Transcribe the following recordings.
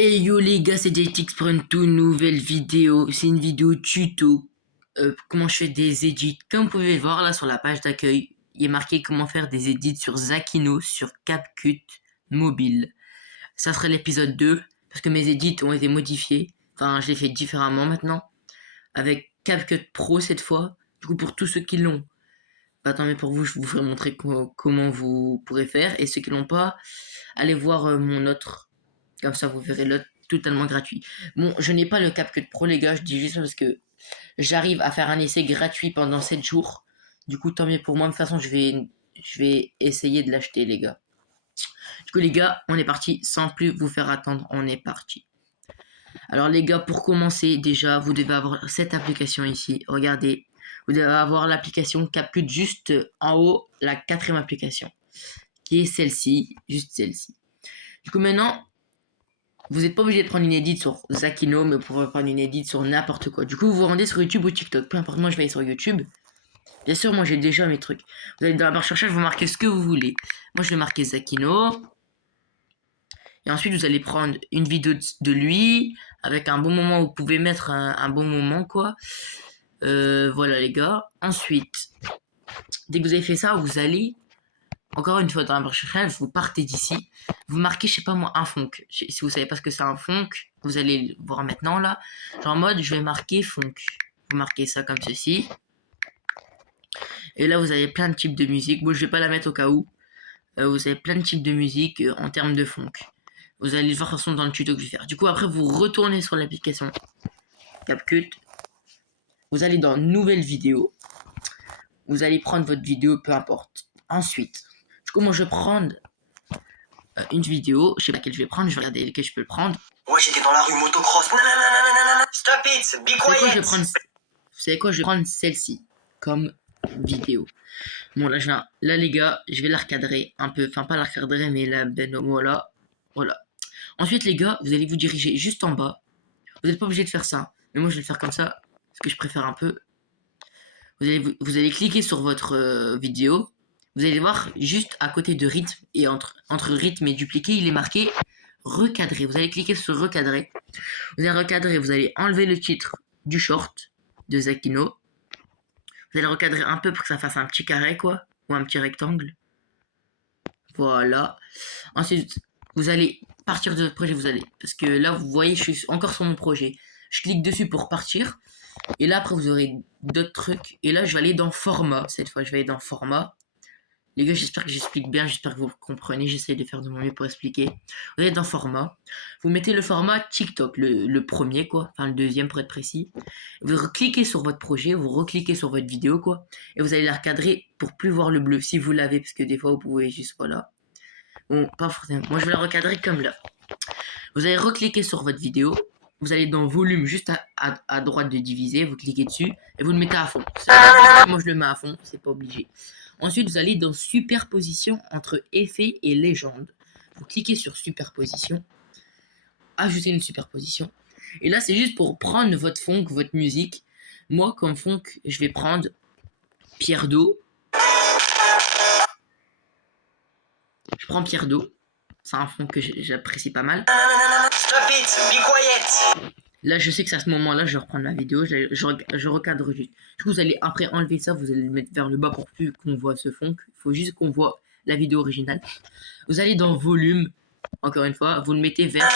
Hey yo les gars, c'est JTX pour une toute nouvelle vidéo. C'est une vidéo tuto. Comment je fais des edits. Comme vous pouvez voir là sur la page d'accueil, il est marqué comment faire des edits sur Zakino, sur CapCut mobile. Ça sera l'épisode 2 parce que mes edits ont été modifiés. Enfin, je les fais différemment maintenant. Avec CapCut Pro cette fois. Du coup, pour tous ceux qui l'ont. Attends, mais pour vous, je vous ferai montrer comment vous pourrez faire. Et ceux qui l'ont pas, allez voir mon autre. Comme ça, vous verrez l'autre totalement gratuit. Bon, je n'ai pas le CapCut Pro, les gars. Je dis juste parce que j'arrive à faire un essai gratuit pendant 7 jours. Du coup, tant mieux pour moi. De toute façon, je vais essayer de l'acheter, les gars. Du coup, les gars, on est parti. Sans plus vous faire attendre, on est parti. Alors, les gars, pour commencer, déjà, vous devez avoir cette application ici. Regardez. Vous devez avoir l'application CapCut juste en haut, la 4e application. Qui est celle-ci. Juste celle-ci. Du coup, maintenant, vous n'êtes pas obligé de prendre une edit sur Zakino, mais vous pouvez prendre une edit sur n'importe quoi. Du coup, vous vous rendez sur YouTube ou TikTok. Peu importe, moi je vais aller sur YouTube. Bien sûr, moi j'ai déjà mes trucs. Vous allez dans la barre de recherche, vous marquez ce que vous voulez. Moi je vais marquer Zakino. Et ensuite, vous allez prendre une vidéo de lui, avec un bon moment où vous pouvez mettre un bon moment, quoi. Voilà, les gars. Ensuite, dès que vous avez fait ça, vous allez encore une fois dans la barre de recherche, vous partez d'ici, vous marquez, je sais pas moi, un funk. Si vous savez pas ce que c'est un funk, vous allez le voir maintenant là. Genre en mode, je vais marquer funk. Vous marquez ça comme ceci. Et là, vous avez plein de types de musique. Moi, je vais pas la mettre au cas où. Vous avez plein de types de musique en termes de funk. Vous allez le voir de toute façon dans le tuto que je vais faire. Du coup, après, vous retournez sur l'application CapCut. Vous allez dans Nouvelle vidéo. Vous allez prendre votre vidéo, peu importe. Ensuite, du coup, moi, je vais prendre une vidéo, je sais pas laquelle je vais prendre, je vais regarder laquelle je peux le prendre. Ouais, j'étais dans la rue motocross. Nanana. Stop it, be quiet. Vous savez quoi, je vais prendre celle-ci comme vidéo. Bon, là, là, les gars, je vais la recadrer un peu. Enfin, pas la recadrer, mais la voilà. Voilà. Ensuite, les gars, vous allez vous diriger juste en bas. Vous n'êtes pas obligé de faire ça. Mais moi, je vais le faire comme ça. Parce que je préfère un peu. Vous allez cliquer sur votre vidéo. Vous allez voir juste à côté de rythme et entre rythme et dupliqué, il est marqué recadrer. Vous allez cliquer sur recadrer. Vous allez recadrer, vous allez enlever le titre du short de Zakino. Vous allez recadrer un peu pour que ça fasse un petit carré, quoi, ou un petit rectangle. Voilà. Ensuite, vous allez partir de votre projet, parce que là, vous voyez, je suis encore sur mon projet. Je clique dessus pour partir. Et là, après, vous aurez d'autres trucs. Et là, je vais aller dans format. Cette fois, je vais aller dans format. Les gars, j'espère que j'explique bien, j'espère que vous comprenez, j'essaie de faire de mon mieux pour expliquer. Vous êtes dans format, vous mettez le format TikTok, le premier quoi, enfin le deuxième pour être précis. Vous cliquez sur votre projet, vous recliquez sur votre vidéo quoi, et vous allez la recadrer pour plus voir le bleu, si vous l'avez, parce que des fois vous pouvez juste, voilà. Bon, pas forcément, moi je vais la recadrer comme là. Vous allez recliquer sur votre vidéo, vous allez dans volume juste à droite de diviser, vous cliquez dessus, et vous le mettez à fond. Moi je le mets à fond, c'est pas obligé. Ensuite, vous allez dans superposition entre effet et légende. Vous cliquez sur superposition, ajouter une superposition. Et là, c'est juste pour prendre votre funk, votre musique. Moi, comme funk, je vais prendre Pierre d'eau. Je prends Pierre d'eau. C'est un funk que j'apprécie pas mal. Stop it, be quiet. Là, je sais que c'est à ce moment-là, je vais reprendre la vidéo, je recadre juste. Du coup, vous allez après enlever ça, vous allez le mettre vers le bas pour plus qu'on voit ce fond. Il faut juste qu'on voit la vidéo originale. Vous allez dans volume, encore une fois, vous le mettez vers,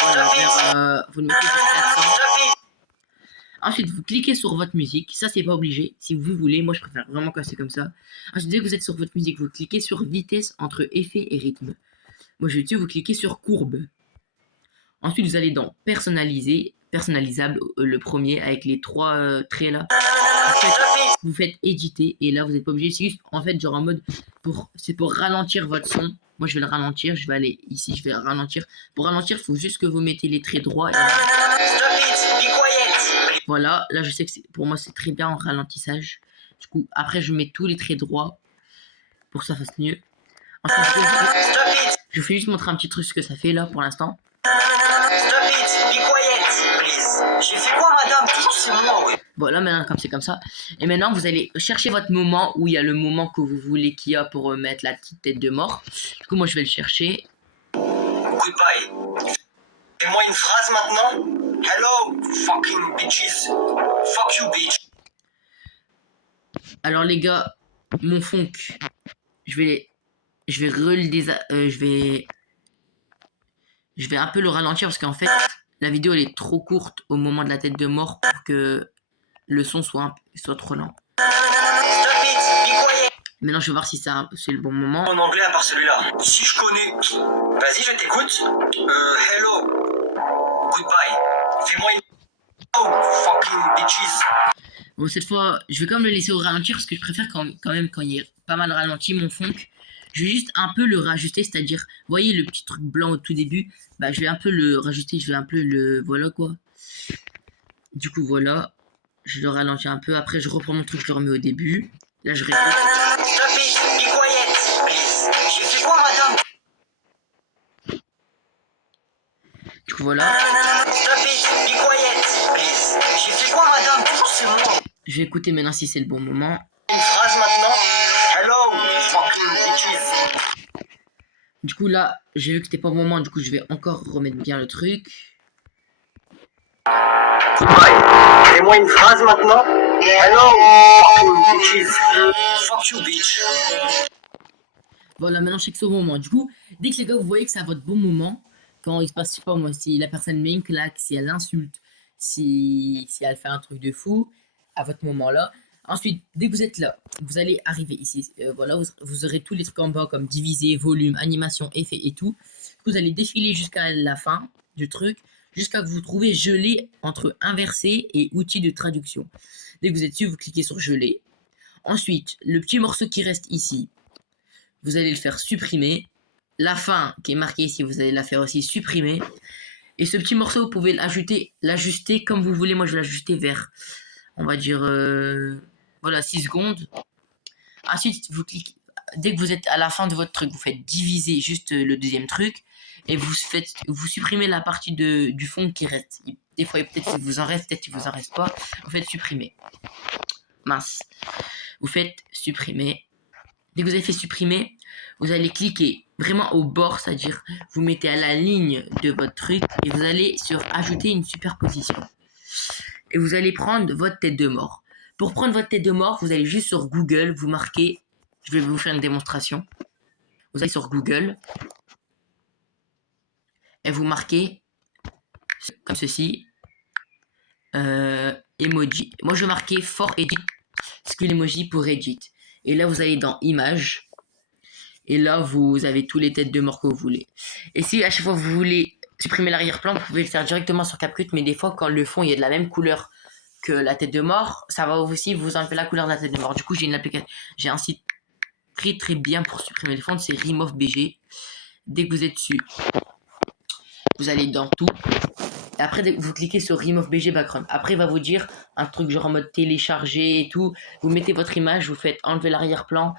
voilà, vous le mettez vers 400. Ensuite, vous cliquez sur votre musique. Ça, c'est pas obligé. Si vous voulez, moi, je préfère vraiment que c'est comme ça. Ensuite, dès que vous êtes sur votre musique, vous cliquez sur vitesse entre effet et rythme. Moi, je vais dessus, vous cliquez sur courbe. Ensuite, vous allez dans personnalisable, le premier avec les trois traits là. Vous faites éditer et là vous n'êtes pas obligé, c'est juste en fait genre en mode c'est pour ralentir votre son. Moi je vais le ralentir, je vais aller ici, je vais ralentir. Pour ralentir, il faut juste que vous mettez les traits droits. Voilà, là je sais que pour moi c'est très bien en ralentissage. Du coup, après je mets tous les traits droits pour que ça fasse mieux. Ensuite, je vais juste montrer un petit truc ce que ça fait là pour l'instant. J'ai fait quoi, madame? Toujours c'est moi, oui. Voilà, maintenant, comme c'est comme ça. Et maintenant, vous allez chercher votre moment où il y a le moment que vous voulez qu'il y a pour mettre la petite tête de mort. Du coup, moi, je vais le chercher. Goodbye. Fais-moi une phrase maintenant. Hello, fucking bitches. Fuck you, bitch. Alors les gars, mon funk, je vais je vais un peu le ralentir parce qu'en fait, la vidéo elle est trop courte au moment de la tête de mort pour que le son soit trop lent. Stop it, be quiet. Maintenant, je vais voir si c'est le bon moment. En anglais à part celui-là. Si je connais. Vas-y, je t'écoute. Hello. Goodbye. Fais-moi une. Oh, fucking bitches. Bon, cette fois, je vais quand même le laisser au ralentir parce que je préfère quand même quand il est pas mal ralenti mon funk. Je vais juste un peu le rajuster, c'est-à-dire, vous voyez le petit truc blanc au tout début, bah je vais un peu le rajuster, je vais un peu le, voilà quoi. Du coup voilà, je le ralentis un peu, après je reprends mon truc, je le remets au début. Là je répète. Stop it, be quiet, please. J'ai fait quoi, madame? Du coup voilà. Stop it, be quiet, please. J'ai fait quoi, madame? Toujours c'est moi. Je vais écouter maintenant si c'est le bon moment. Une phrase maintenant. Hello, fucking bitches. Du coup là, j'ai vu que c'était pas le moment, du coup je vais encore remettre bien le truc. Goodbye. Fais-moi une phrase maintenant. Hello, fucking bitches. Fuck you, bitch. Voilà, maintenant je sais que c'est au bon moment. Du coup, dès que les gars, vous voyez que c'est à votre bon moment, quand il se passe, je sais pas moi, si la personne met une claque, si elle insulte, si elle fait un truc de fou, à votre moment là. Ensuite, dès que vous êtes là, vous allez arriver ici. Voilà, vous aurez tous les trucs en bas comme diviser, volume, animation, effet et tout. Vous allez défiler jusqu'à la fin du truc, jusqu'à que vous trouvez gelé entre inversé et outil de traduction. Dès que vous êtes dessus, vous cliquez sur gelé. Ensuite, le petit morceau qui reste ici, vous allez le faire supprimer. La fin qui est marquée ici, vous allez la faire aussi supprimer. Et ce petit morceau, vous pouvez l'ajuster comme vous voulez. Moi, je vais l'ajuster vers, on va dire, voilà, 6 secondes. Ensuite, vous cliquez, dès que vous êtes à la fin de votre truc, vous faites diviser juste le deuxième truc. Et vous supprimez la partie du fond qui reste. Des fois, peut-être qu'il vous en reste, peut-être qu'il vous en reste pas. Vous faites supprimer. Mince. Vous faites supprimer. Dès que vous avez fait supprimer, vous allez cliquer vraiment au bord, c'est-à-dire vous mettez à la ligne de votre truc et vous allez sur ajouter une superposition. Et vous allez prendre votre tête de mort. Pour prendre votre tête de mort, vous allez juste sur Google, vous marquez, je vais vous faire une démonstration. Vous allez sur Google et vous marquez comme ceci, emoji. Moi je vais marquer for edit, skill emoji pour edit. Et là vous allez dans images. Et là, vous avez tous les têtes de mort que vous voulez. Et si à chaque fois vous voulez supprimer l'arrière-plan, vous pouvez le faire directement sur CapCut. Mais des fois, quand le fond il est de la même couleur que la tête de mort, ça va aussi vous enlever la couleur de la tête de mort. Du coup, j'ai un site très bien pour supprimer les fonds, c'est RemoveBG. Dès que vous êtes dessus, vous allez dans tout. Et après, vous cliquez sur Remove BG Background. Après, il va vous dire un truc genre en mode télécharger et tout. Vous mettez votre image, vous faites enlever l'arrière-plan.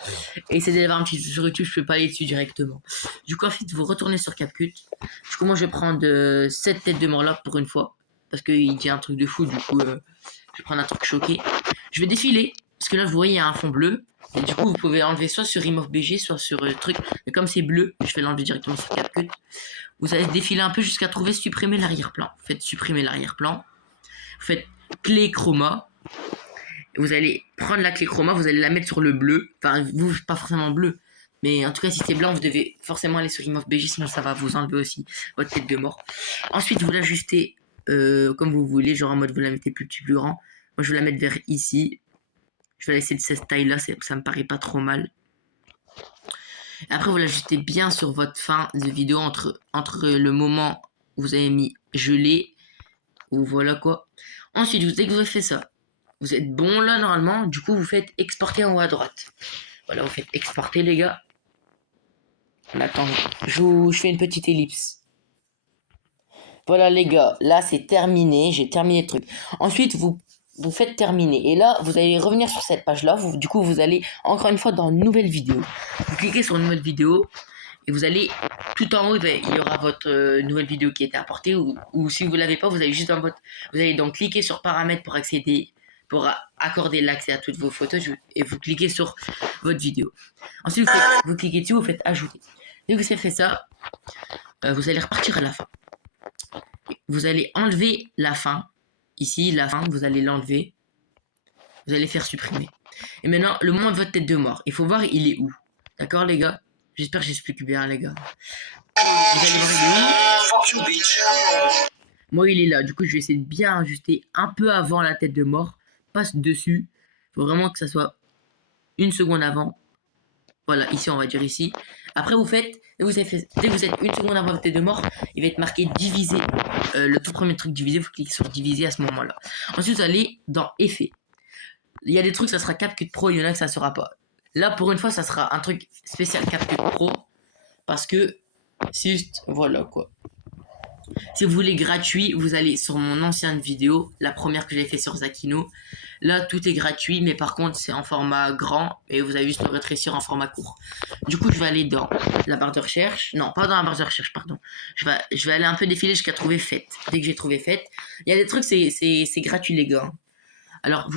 Et c'est d'avoir un petit sur YouTube, je peux pas aller dessus directement. Du coup, ensuite, vous retournez sur CapCut. Du coup, moi, je vais prendre cette tête de mort là pour une fois. Parce qu'il dit un truc de fou, du coup, je vais prendre un truc choqué. Je vais défiler. Parce que là, vous voyez, il y a un fond bleu. Et du coup, vous pouvez enlever soit sur Remove BG, soit sur truc. Mais comme c'est bleu, je vais l'enlever directement sur CapCut. Vous allez défiler un peu jusqu'à trouver supprimer l'arrière-plan. Vous faites supprimer l'arrière-plan. Vous faites clé chroma. Vous allez prendre la clé chroma, vous allez la mettre sur le bleu. Enfin, vous, pas forcément bleu. Mais en tout cas, si c'est blanc, vous devez forcément aller sur Remove BG, sinon ça va vous enlever aussi votre tête de mort. Ensuite, vous l'ajustez comme vous voulez, genre en mode vous la mettez plus petit, plus grand. Moi, je vais la mettre vers ici. Je vais laisser de cette taille-là, ça me paraît pas trop mal. Après, vous l'ajustez bien sur votre fin de vidéo entre le moment où vous avez mis gelé ou voilà quoi. Ensuite, dès que vous avez fait ça, vous êtes bon là normalement. Du coup, vous faites exporter en haut à droite. Voilà, vous faites exporter les gars. Attends, je fais une petite ellipse. Voilà les gars, là c'est terminé. J'ai terminé le truc. Ensuite, vous faites terminer. Et là, vous allez revenir sur cette page-là. Du coup, vous allez encore une fois dans une nouvelle vidéo. Vous cliquez sur une nouvelle vidéo. Et vous allez, tout en haut, il y aura votre nouvelle vidéo qui a été apportée. Ou si vous ne l'avez pas, vous allez juste vous allez donc cliquer sur paramètres pour accéder, pour accorder l'accès à toutes vos photos. Et vous cliquez sur votre vidéo. Ensuite, vous cliquez dessus, vous faites ajouter. Dès que vous avez fait ça, vous allez repartir à la fin. Vous allez enlever la fin. Ici, la fin, vous allez l'enlever. Vous allez faire supprimer. Et maintenant, le moment de votre tête de mort. Il faut voir, il est où. D'accord, les gars? J'espère que j'explique bien, les gars. Vous allez voir, il est où? Fuck you, bitch. Moi, il est là. Du coup, je vais essayer de bien ajuster un peu avant la tête de mort. Passe dessus. Il faut vraiment que ça soit une seconde avant. Voilà, ici, on va dire ici. Après, vous faites, dès que vous êtes une seconde avant votre tête de mort, il va être marqué diviser. Le tout premier truc diviser, vous cliquez sur diviser à ce moment-là. Ensuite, vous allez dans effet. Il y a des trucs, ça sera CapCut Pro, il y en a que ça sera pas. Là, pour une fois, ça sera un truc spécial CapCut Pro. Parce que, c'est juste, voilà quoi. Si vous voulez gratuit, vous allez sur mon ancienne vidéo, la première que j'ai fait sur Zakino. Là, tout est gratuit, mais par contre, c'est en format grand et vous avez juste le rétrécir en format court. Du coup, je vais aller dans la barre de recherche. Non, pas dans la barre de recherche, pardon. Je vais aller un peu défiler jusqu'à trouver faite. Dès que j'ai trouvé faite, il y a des trucs, c'est gratuit, les gars. Alors,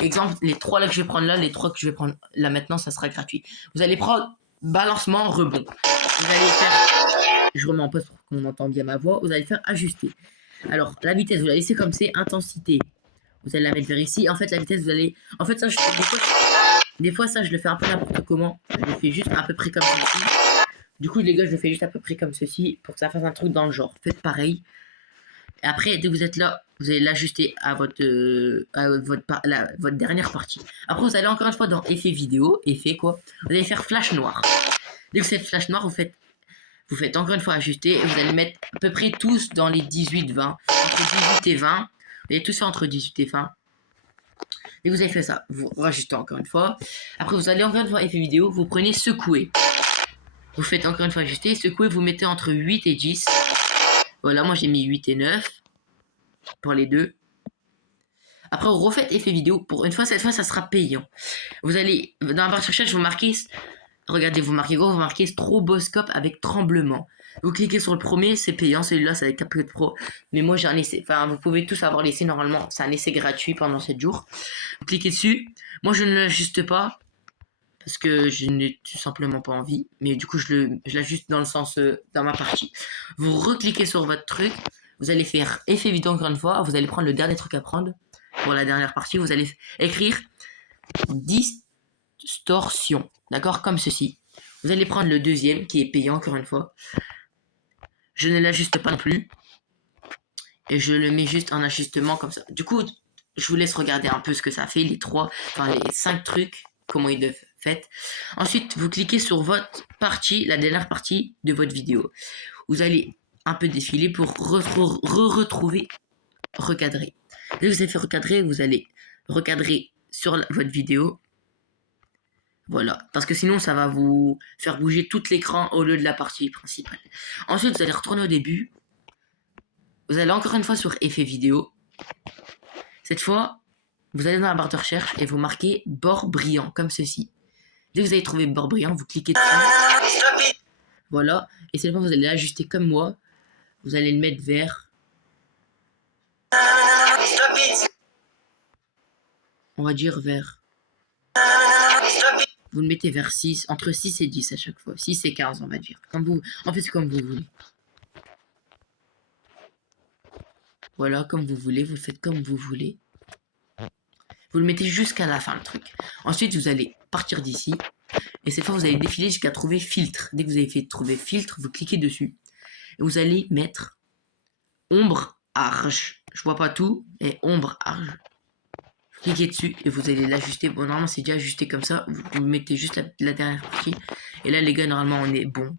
exemple, les 3 là que je vais prendre là, les 3 que je vais prendre là maintenant, ça sera gratuit. Vous allez prendre balancement, rebond. Vous allez faire, je remets en pause pour qu'on entende bien ma voix. Vous allez faire ajuster. Alors, la vitesse, vous la laissez comme c'est, intensité. Vous allez la mettre vers ici. En fait, la vitesse, vous allez. En fait, ça, des fois, ça, je le fais un peu n'importe comment. Je le fais juste à peu près comme ceci. Du coup, les gars, je le fais juste à peu près comme ceci pour que ça fasse un truc dans le genre. Faites pareil. Et après, dès que vous êtes là, vous allez l'ajuster à votre dernière partie. Après, vous allez encore une fois dans effet vidéo, effet quoi. Vous allez faire flash noir. Dès que c'est flash noir, vous faites encore une fois ajuster et vous allez mettre à peu près tous dans les 18-20. Entre 18 et 20. Vous allez tous faire entre 18 et 20. Et vous avez fait ça. Vous rajustez encore une fois. Après, vous allez encore une fois effet vidéo. Vous prenez secouer. Vous faites encore une fois ajuster. Secouer, vous mettez entre 8 et 10. Voilà, moi j'ai mis 8 et 9 pour les deux. Après, vous refaites effet vidéo. Pour une fois, cette fois, ça sera payant. Vous allez, dans la barre de recherche, vous marquez, regardez, vous marquez quoi? Vous marquez stroboscope avec tremblement. Vous cliquez sur le premier, c'est payant. Celui-là, c'est avec CapCut Pro. Mais moi, j'ai un essai. Enfin, vous pouvez tous avoir l'essai normalement. C'est un essai gratuit pendant 7 jours. Vous cliquez dessus. Moi, je ne l'ajuste pas. Parce que je n'ai tout simplement pas envie. Mais du coup, je l'ajuste dans le sens, dans ma partie. Vous recliquez sur votre truc. Vous allez faire effet vidéo encore une fois. Vous allez prendre le dernier truc à prendre. Pour la dernière partie, vous allez écrire distorsion. D'accord? Comme ceci. Vous allez prendre le deuxième qui est payant encore une fois. Je ne l'ajuste pas non plus. Et je le mets juste en ajustement comme ça. Du coup, je vous laisse regarder un peu ce que ça fait. Les 5 trucs. Comment ils doivent faire. Ensuite, vous cliquez sur votre partie, la dernière partie de votre vidéo. Vous allez un peu défiler pour retrouver recadrer. Dès que vous avez fait recadrer, vous allez recadrer sur votre vidéo. Voilà, parce que sinon ça va vous faire bouger tout l'écran au lieu de la partie principale. Ensuite, vous allez retourner au début. Vous allez encore une fois sur effet vidéo. Cette fois, vous allez dans la barre de recherche et vous marquez bord brillant, comme ceci. Dès que vous avez trouvé bord brillant, vous cliquez dessus. Voilà, et cette fois vous allez l'ajuster comme moi. Vous allez le mettre vers... On va dire vers... Vous le mettez vers 6, entre 6 et 10 à chaque fois. 6 et 15, on va dire. En fait, c'est comme vous voulez. Voilà, comme vous voulez. Vous le faites comme vous voulez. Vous le mettez jusqu'à la fin, le truc. Ensuite, vous allez partir d'ici. Et cette fois, vous allez défiler jusqu'à trouver filtre. Dès que vous avez fait trouver filtre, vous cliquez dessus. Et vous allez mettre ombre arge. Je vois pas tout, mais ombre arge. Cliquez dessus et vous allez l'ajuster. Bon, normalement, c'est déjà ajusté comme ça. Vous mettez juste la dernière partie. Et là, les gars, normalement, on est bon.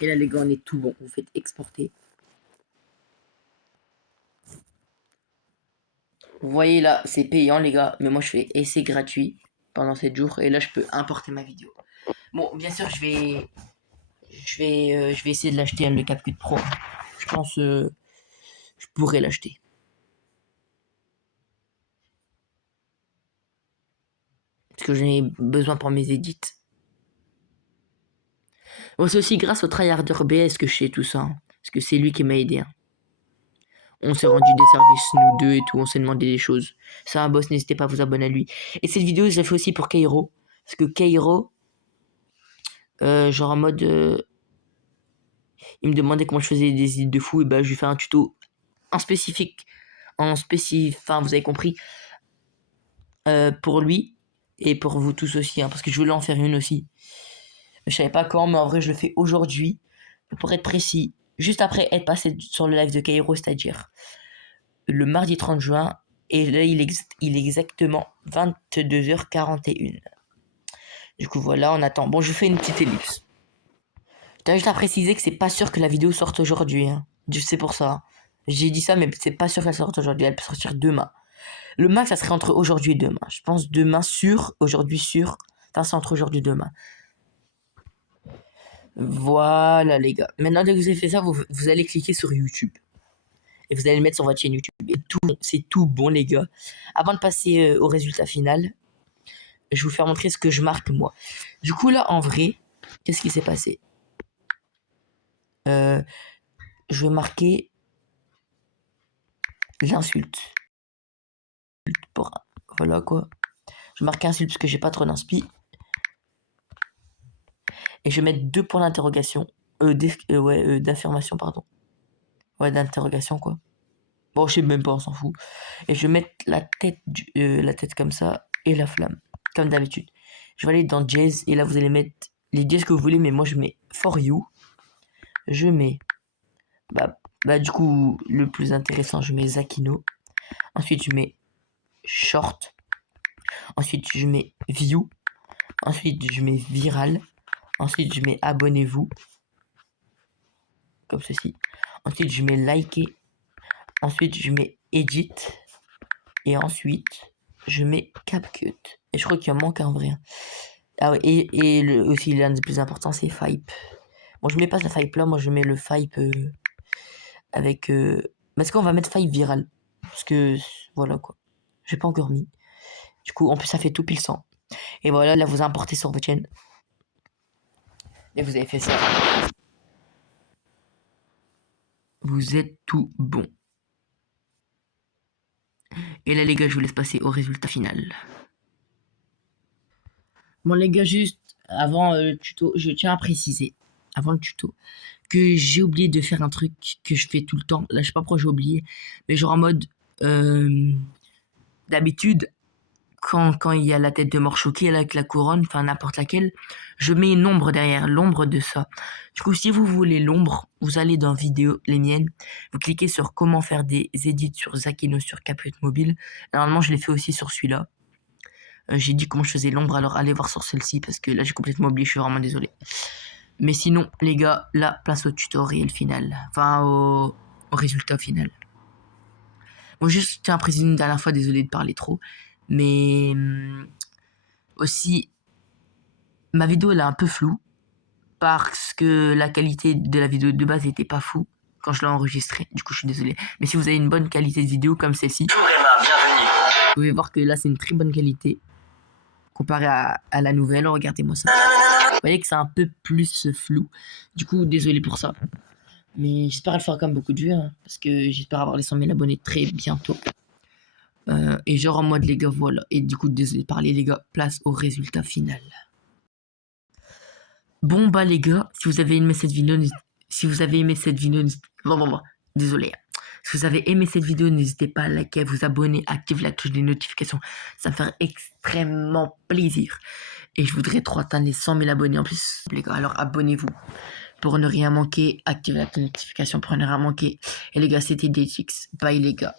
Et là, les gars, on est tout bon. Vous faites exporter. Vous voyez là, c'est payant, les gars. Mais moi, je fais essai gratuit pendant 7 jours. Et là, je peux importer ma vidéo. Bon, bien sûr, je vais essayer de l'acheter, le CapCut Pro. Je pense je pourrais l'acheter. Parce que j'en ai besoin pour mes edits. Bon, c'est aussi grâce au tryharder BS que je sais tout ça. Hein. Parce que c'est lui qui m'a aidé. Hein. On s'est rendu des services, nous deux et tout. On s'est demandé des choses. C'est un boss, n'hésitez pas à vous abonner à lui. Et cette vidéo, je l'ai fait aussi pour Kairo. Parce que Kairo, genre en mode... il me demandait comment je faisais des idées de fou, et ben je lui fais un tuto en spécifique, enfin vous avez compris, pour lui, et pour vous tous aussi, hein, parce que je voulais en faire une aussi. Je savais pas quand, mais en vrai je le fais aujourd'hui, pour être précis, juste après être passé sur le live de Cairo, c'est-à-dire le mardi 30 juin, et là il est exactement 22h41. Du coup voilà, on attend. Bon, je fais une petite ellipse. T'as juste à préciser que c'est pas sûr que la vidéo sorte aujourd'hui, hein. C'est pour ça. J'ai dit ça, mais c'est pas sûr qu'elle sorte aujourd'hui. Elle peut sortir demain. Le max, ça serait entre aujourd'hui et demain. Je pense demain sûr, aujourd'hui sûr. Enfin, c'est entre aujourd'hui et demain. Voilà, les gars. Maintenant, dès que vous avez fait ça, vous allez cliquer sur YouTube. Et vous allez le mettre sur votre chaîne YouTube. Et c'est tout bon, les gars. Avant de passer au résultat final, je vais vous faire montrer ce que je marque, moi. Du coup, là, en vrai, qu'est-ce qui s'est passé? Je vais marquer l'insulte. Voilà quoi. Je marque insulte parce que j'ai pas trop d'inspi. Et je vais mettre 2 points d'interrogation. D'affirmation, pardon. Ouais, d'interrogation quoi. Bon, je sais même pas, on s'en fout. Et je vais mettre la tête comme ça et la flamme, comme d'habitude. Je vais aller dans Jazz et là vous allez mettre les jazz que vous voulez, mais moi je mets For You. Je mets, du coup, le plus intéressant, je mets Zakino. Ensuite, je mets Short. Ensuite, je mets View. Ensuite, je mets Viral. Ensuite, je mets Abonnez-vous. Comme ceci. Ensuite, je mets Liker. Ensuite, je mets Edit. Et ensuite, je mets CapCut. Et je crois qu'il en manque un vrai. Ah ouais, et aussi, l'un des plus importants, c'est Fype. Bon, je mets pas ce Fype là. Moi, je mets le Fype avec... Mais est-ce qu'on va mettre Fype Viral? Parce que, voilà quoi. J'ai pas encore mis. Du coup, en plus, ça fait tout pile 100. Et voilà, là, vous importez sur votre chaîne. Et vous avez fait ça. Vous êtes tout bon. Et là, les gars, je vous laisse passer au résultat final. Bon, les gars, juste avant le tuto, je tiens à préciser, avant le tuto, que j'ai oublié de faire un truc que je fais tout le temps. Là, je sais pas pourquoi j'ai oublié. Mais genre en mode... d'habitude, quand il y a la tête de mort choquée avec la couronne, enfin n'importe laquelle, je mets une ombre derrière, l'ombre de ça. Du coup, si vous voulez l'ombre, vous allez dans vidéo, les miennes, vous cliquez sur comment faire des edits sur Zakino sur CapCut Mobile. Normalement, je l'ai fait aussi sur celui-là. J'ai dit comment je faisais l'ombre, alors allez voir sur celle-ci, parce que là, j'ai complètement oublié, je suis vraiment désolé. Mais sinon, les gars, là, place au tutoriel final. Enfin, au résultat final. Bon, juste tiens à préciser une dernière fois, désolé de parler trop. Mais aussi, ma vidéo elle est un peu floue. Parce que la qualité de la vidéo de base n'était pas fou quand je l'ai enregistrée. Du coup, je suis désolé. Mais si vous avez une bonne qualité de vidéo comme celle-ci, vous pouvez voir que là, c'est une très bonne qualité. Comparé à la nouvelle, regardez-moi ça. Vous voyez que c'est un peu plus flou. Du coup, désolé pour ça. Mais j'espère le faire comme beaucoup de vues. Hein, parce que j'espère avoir les 100 000 abonnés très bientôt. Et genre en mode les gars, voilà. Et du coup, désolé de parler les gars. Place au résultat final. Bon bah les gars, si vous avez aimé cette vidéo, désolé. Si vous avez aimé cette vidéo, n'hésitez pas à liker, à vous abonner, à activer la cloche des notifications. Ça me ferait extrêmement plaisir. Et je voudrais trop atteindre les 100 000 abonnés en plus, les gars. Alors abonnez-vous pour ne rien manquer. Activez la notification pour ne rien manquer. Et les gars, c'était DJX. Bye les gars.